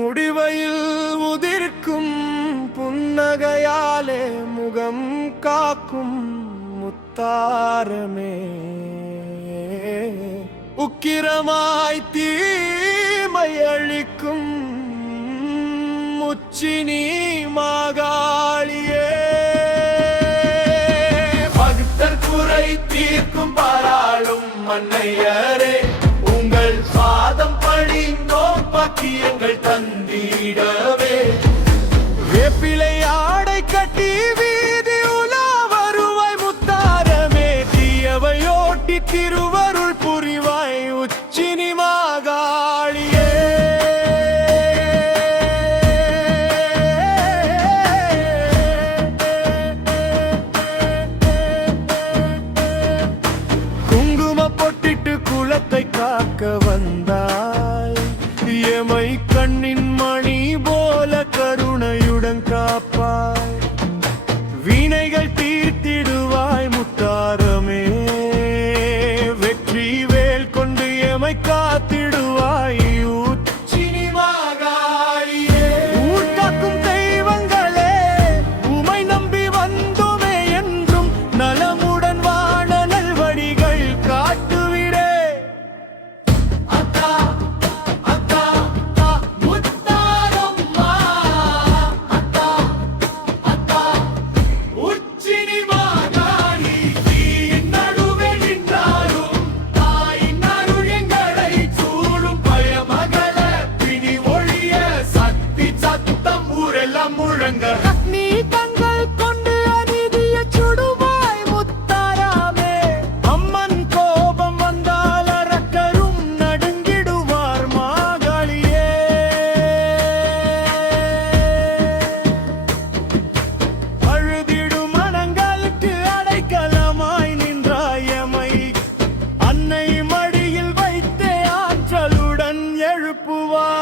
முடிவையில் உதிர்க்கும் புன்னகையாலே முகம் காக்கும் முத்தாரமே. உக்கிரமாய் தீமை அழிக்கும் முச்சினி மாகாளியே. பக்தர் குறை தீர்க்கும் பாராளும் மன்னையரே உங்கள் பா பாக்கியங்கள் தந்திடவே. வேப்பிலை ஆடை கட்டி வீதி உலா வருவாய் முத்தாரமே தீயவையோட்டி திருவருள் புரிவாய் உச்சினி மாகாளியே குங்கும பொட்டிட்டு குலத்தை காக்க வந்தாய். எமை கண்ணின் மணி போல கருணையுடன் காப்பாய். வீணைகள் தீர்த்திடுவாய் முத்தாரமே. வெற்றி வேல் கொண்டு எமை கா முழங்க நீ கண்கள் கொண்டு அநீதிய சுடுவாய் முத்தாராமே. அம்மன் கோபம் வந்தால் அரக்கரும் நடுங்கிடுவார் மாகாளியே. அழுதிடும் மனங்களுக்கு அடைக்கலமாய் நின்றாயமை. அன்னை மடியில் வைத்தே ஆற்றலுடன் எழுப்புவார்.